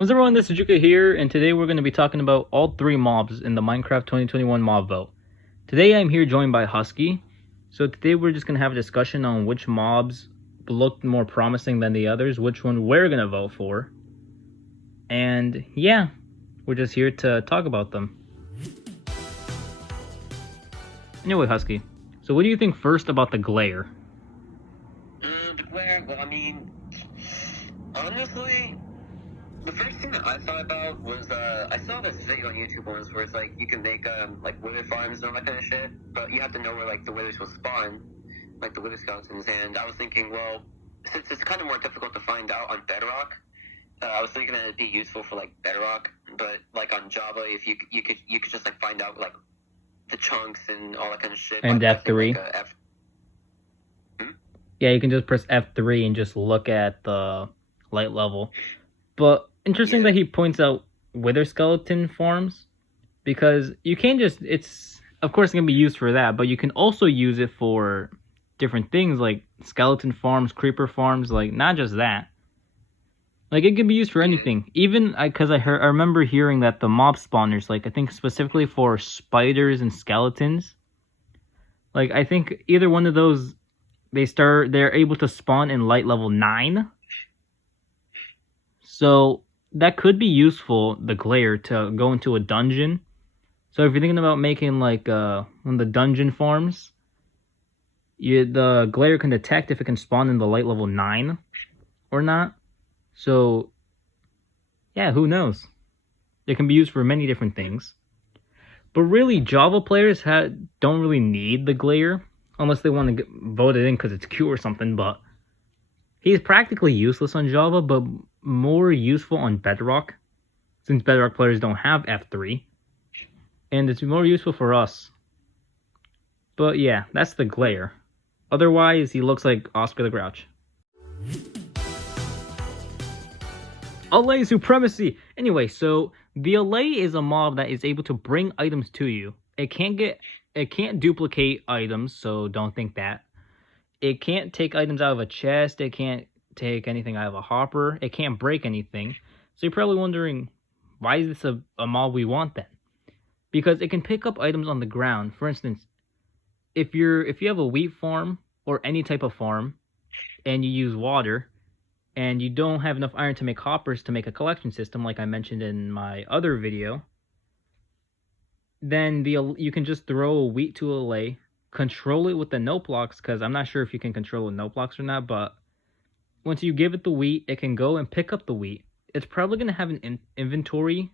What's everyone, this is Juka here, and today we're going to be talking about all three mobs in the Minecraft 2021 mob vote. Today I'm here joined by Husky, so today we're just going to have a discussion on which mobs looked more promising than the others, which one we're going to vote for, and yeah, we're just here to talk about them. Anyway, Husky, so what do you think first about the glare? The glare, well, honestly, the first thing that I thought about was, I saw this video on YouTube once where it's like, you can make, like, wither farms and all that kind of shit, but you have to know where, like, the withers will spawn, like the wither skeletons, and I was thinking, well, since it's kind of more difficult to find out on Bedrock, I was thinking that it'd be useful for, like, Bedrock, but, like, on Java, if you could just, like, find out, like, the chunks and all that kind of shit. And F3. Like, Yeah, you can just press F3 and just look at the light level. But interesting that he points out wither skeleton farms, because you can't just, it's of course going to be used for that, but you can also use it for different things like skeleton farms, creeper farms, like not just that. Like it can be used for anything. Even because I remember hearing that the mob spawners, like I think specifically for spiders and skeletons, like I think either one of those, they're able to spawn in light level 9. So that could be useful, the glare, to go into a dungeon. So if you're thinking about making like one of the dungeon farms, the glare can detect if it can spawn in the light level 9 or not. So yeah, who knows? It can be used for many different things. But really, Java players don't really need the glare unless they want to get voted in because it's cute or something. But he's practically useless on Java, but more useful on Bedrock, since Bedrock players don't have F3, and it's more useful for us. But yeah, that's the glare. Otherwise, he looks like Oscar the Grouch. Allay supremacy! Anyway, so the Allay is a mob that is able to bring items to you. It can't duplicate items, so don't think that. It can't take items out of a chest, it can't take anything out of a hopper, it can't break anything. So you're probably wondering, why is this a mob we want then? Because it can pick up items on the ground. For instance, if you have a wheat farm or any type of farm and you use water and you don't have enough iron to make hoppers to make a collection system like I mentioned in my other video, then you can just throw a wheat to Allay, control it with the note blocks, because I'm not sure if you can control with note blocks or not, but once you give it the wheat, it can go and pick up the wheat. It's probably going to have an inventory,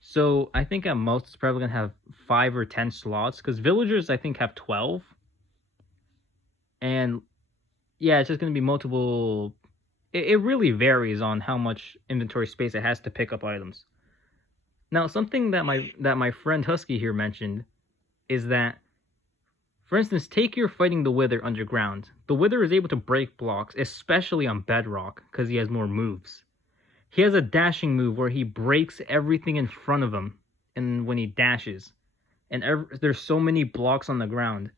so I think at most it's probably going to have 5 or 10 slots, because villagers I think have 12, and yeah, it's just going to be multiple. It really varies on how much inventory space it has to pick up items. Now, something that my friend Husky here mentioned is that, for instance, take you're fighting the Wither underground. The Wither is able to break blocks, especially on Bedrock, because he has more moves. He has a dashing move where he breaks everything in front of him, and when he dashes, and there's so many blocks on the ground.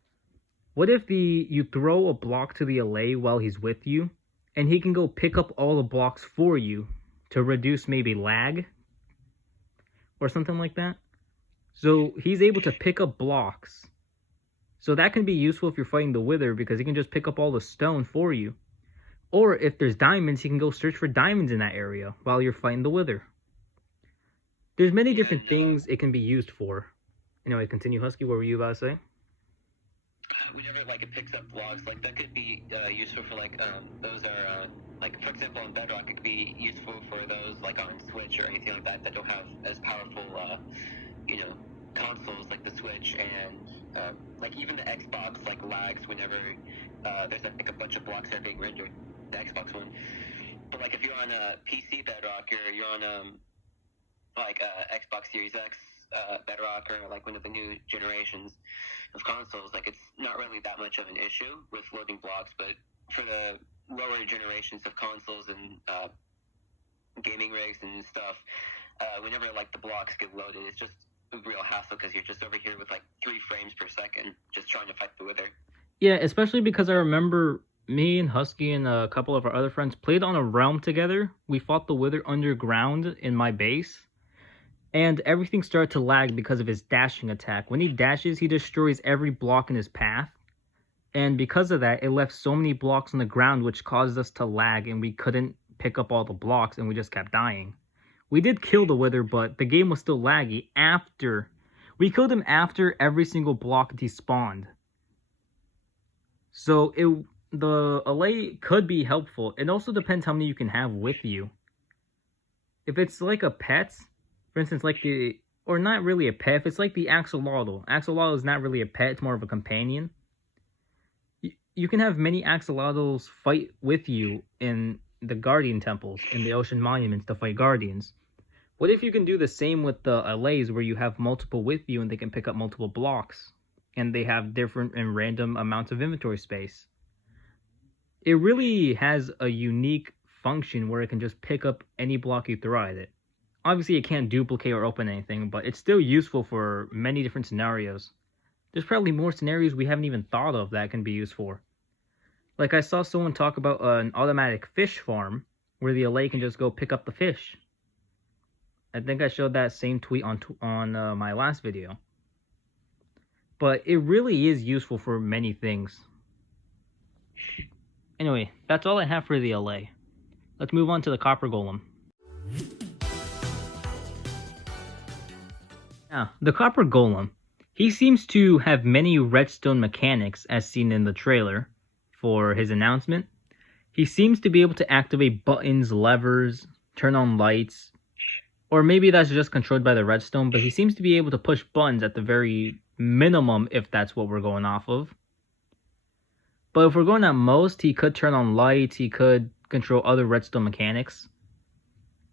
What if you throw a block to the Allay while he's with you, and he can go pick up all the blocks for you to reduce maybe lag or something like that? So he's able to pick up blocks. So that can be useful if you're fighting the Wither, because he can just pick up all the stone for you. Or if there's diamonds, he can go search for diamonds in that area while you're fighting the Wither. There's many different things it can be used for. Anyway, continue, Husky. What were you about to say? Whenever like it picks up blocks, like that could be useful for like those are like, for example, on Bedrock it could be useful for those like on Switch or anything like that don't have as powerful consoles like the Switch, and like even the Xbox like lags whenever there's like a bunch of blocks that are being rendered, the Xbox one. But like if you're on a PC Bedrock, or you're on Xbox Series X Bedrock, or like one of the new generations of consoles, like it's not really that much of an issue with loading blocks. But for the lower generations of consoles and gaming rigs and stuff, whenever like the blocks get loaded, it's just a real hassle, because you're just over here with like 3 frames per second just trying to fight the Wither. Yeah, especially because I remember me and Husky and a couple of our other friends played on a realm together. We fought the Wither underground in my base, and everything started to lag because of his dashing attack. When he dashes, he destroys every block in his path, and because of that, it left so many blocks on the ground, which caused us to lag, and we couldn't pick up all the blocks, and we just kept dying. We did kill the Wither, but the game was still laggy after. We killed him after every single block despawned. So the Allay could be helpful. It also depends how many you can have with you. If it's like a pet, for instance, like or not really a pet, if it's like the axolotl. Axolotl is not really a pet, it's more of a companion. You can have many axolotls fight with you in the guardian temples, in the ocean monuments to fight guardians. What if you can do the same with the Allays, where you have multiple with you and they can pick up multiple blocks, and they have different and random amounts of inventory space? It really has a unique function where it can just pick up any block you throw at it. Obviously, it can't duplicate or open anything, but it's still useful for many different scenarios. There's probably more scenarios we haven't even thought of that can be used for. Like, I saw someone talk about an automatic fish farm where the Allay can just go pick up the fish. I think I showed that same tweet on my last video. But it really is useful for many things. Anyway, that's all I have for the Allay. Let's move on to the Copper Golem. Now, the Copper Golem. He seems to have many redstone mechanics as seen in the trailer for his announcement. He seems to be able to activate buttons, levers, turn on lights, or maybe that's just controlled by the redstone, but he seems to be able to push buttons at the very minimum if that's what we're going off of. But if we're going at most, he could turn on lights, he could control other redstone mechanics.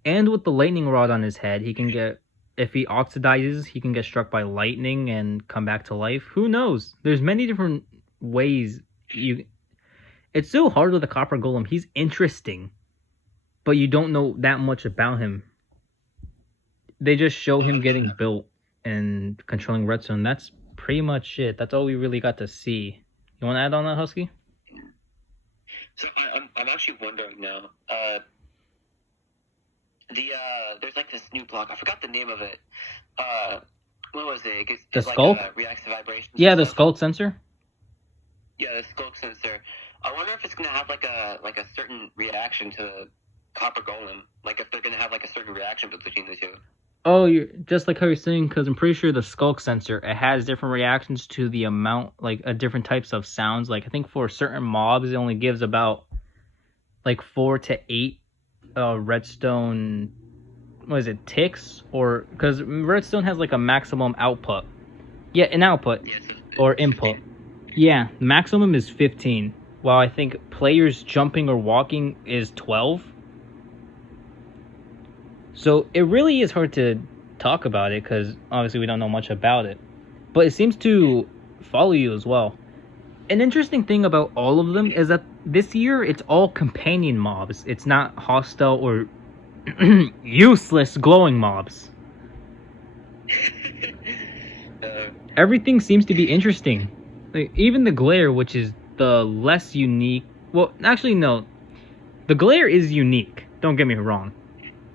And with the lightning rod on his head, he can get, if he oxidizes, he can get struck by lightning and come back to life. Who knows? There's many different ways It's so hard with the Copper Golem. He's interesting, but you don't know that much about him. They just show him getting built and controlling redstone. That's pretty much it. That's all we really got to see. You want to add on that, Husky? So I'm actually wondering now. There's like this new block. I forgot the name of it. What was it? The it's skulk? Like, reacts to vibrations. Yeah, the skulk sensor. Yeah, the skulk sensor. I wonder if it's gonna have like a certain reaction to Copper Golem. Like if they're gonna have like a certain reaction between the two. Oh, you're just like how you're saying, because I'm pretty sure the skulk sensor, it has different reactions to the amount, like different types of sounds. Like I think for certain mobs, it only gives about like 4 to 8 redstone. What is it? Ticks, or because redstone has like a maximum output. Yeah, an output or input. Yeah, maximum is 15. While I think players jumping or walking is 12. So it really is hard to talk about it because obviously we don't know much about it. But it seems to follow you as well. An interesting thing about all of them is that this year it's all companion mobs. It's not hostile or useless glowing mobs. Everything seems to be interesting. Like, even the glare, which is the less unique. Well, actually, no. The glare is unique. Don't get me wrong.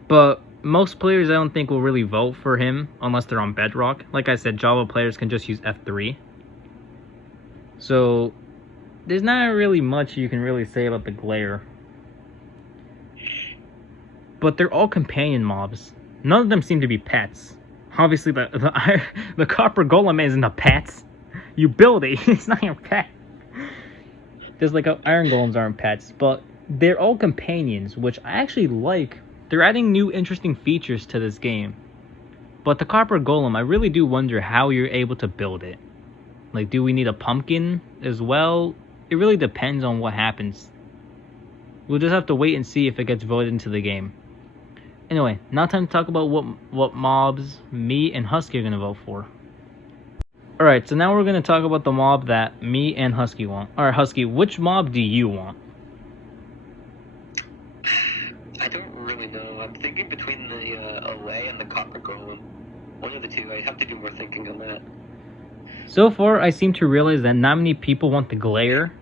But most players, I don't think, will really vote for him unless they're on Bedrock. Like I said, Java players can just use F3. So, there's not really much you can really say about the glare. But they're all companion mobs. None of them seem to be pets. Obviously, the Copper Golem isn't a pet. You build it, it's not your pet. There's like Iron Golems aren't pets, but they're all companions, which I actually like. They're adding new interesting features to this game. But the Copper Golem, I really do wonder how you're able to build it. Like, do we need a pumpkin as well? It really depends on what happens. We'll just have to wait and see if it gets voted into the game. Anyway, now time to talk about what mobs me and Husky are going to vote for. Alright, so now we're going to talk about the mob that me and Husky want. Alright, Husky, which mob do you want? I don't really know. I'm thinking between the Allay and the Copper Golem. One of the two. I have to do more thinking on that. So far, I seem to realize that not many people want the glare.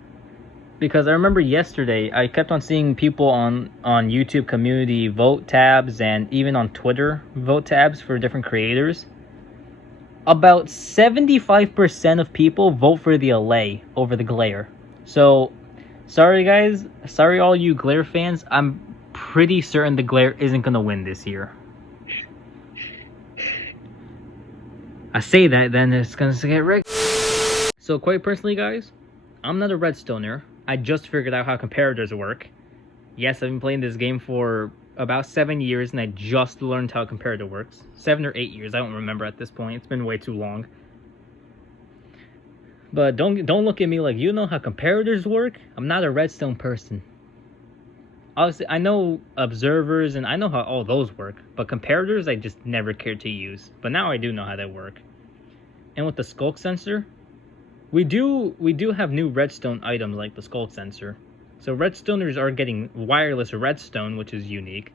Because I remember yesterday, I kept on seeing people on YouTube community vote tabs and even on Twitter vote tabs for different creators. About 75% of people vote for the Allay over the Glare. So, sorry guys, sorry all you Glare fans, I'm pretty certain the Glare isn't going to win this year. I say that, then it's going to get wrecked. So quite personally guys, I'm not a redstoner. I just figured out how comparators work. Yes, I've been playing this game for about 7 years and I just learned how a comparator works. 7 or 8 years, I don't remember at this point. It's been way too long. But don't look at me like you know how comparators work. I'm not a redstone person. Obviously, I know observers and I know how all those work, but comparators I just never cared to use. But now I do know how they work. And with the skulk sensor, we do have new redstone items like the skulk sensor. So redstoners are getting wireless redstone, which is unique.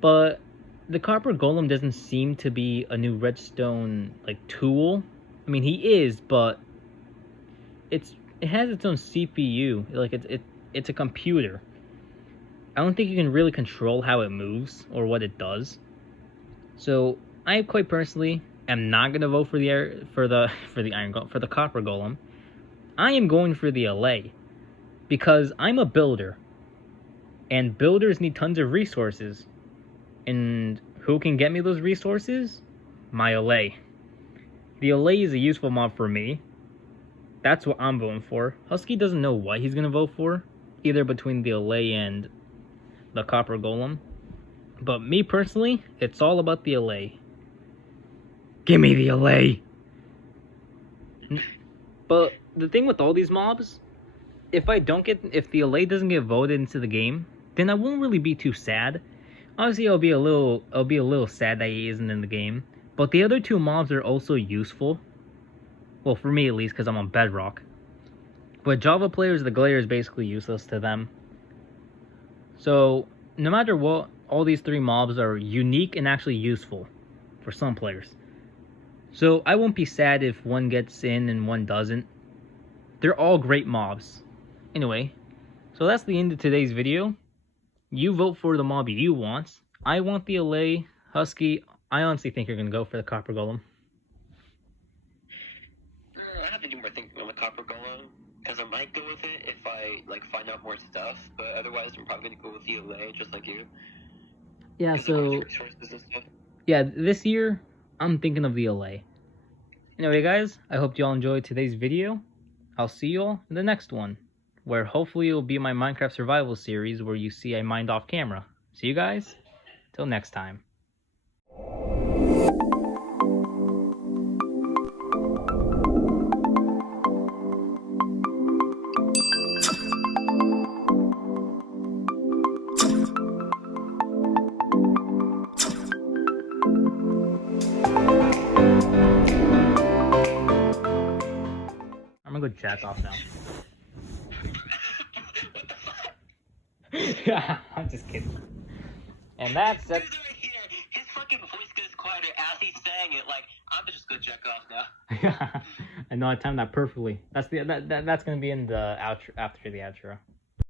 But the copper golem doesn't seem to be a new redstone like tool. I mean, he is, but it has its own CPU. Like it's a computer. I don't think you can really control how it moves or what it does. So I quite personally am not gonna vote for the copper golem. I am going for the Allay because I'm a builder, and builders need tons of resources. And who can get me those resources? My Allay. The Allay is a useful mob for me. That's what I'm voting for. Husky doesn't know what he's gonna vote for, either between the Allay and the copper golem. But me personally, it's all about the Allay. Give me the Allay. But the thing with all these mobs, if the Allay doesn't get voted into the game, then I won't really be too sad. Obviously, I'll be a little sad that he isn't in the game. But the other two mobs are also useful. Well, for me at least, because I'm on Bedrock. But Java players, the Glare is basically useless to them. So, no matter what, all these three mobs are unique and actually useful for some players. So I won't be sad if one gets in and one doesn't. They're all great mobs. Anyway, so that's the end of today's video. You vote for the mob you want. I want the Allay. Husky, I honestly think you're going to go for the copper golem. I have to do more thinking on the copper golem, because I might go with it if I find out more stuff, but otherwise I'm probably going to go with the Allay, just like you. Yeah, so yeah, this year I'm thinking of the Allay. Anyway guys, I hope you all enjoyed today's video. I'll see you all in the next one, where hopefully it'll be my Minecraft survival series where you see I mined off camera. See you guys, till next time. I'm gonna go jack off now. Yeah, I'm just kidding. And that's Right here. His fucking voice gets quieter as he's saying it. Like, I'm just gonna jack off now. I know I timed that perfectly. That's gonna be in the outro after the outro.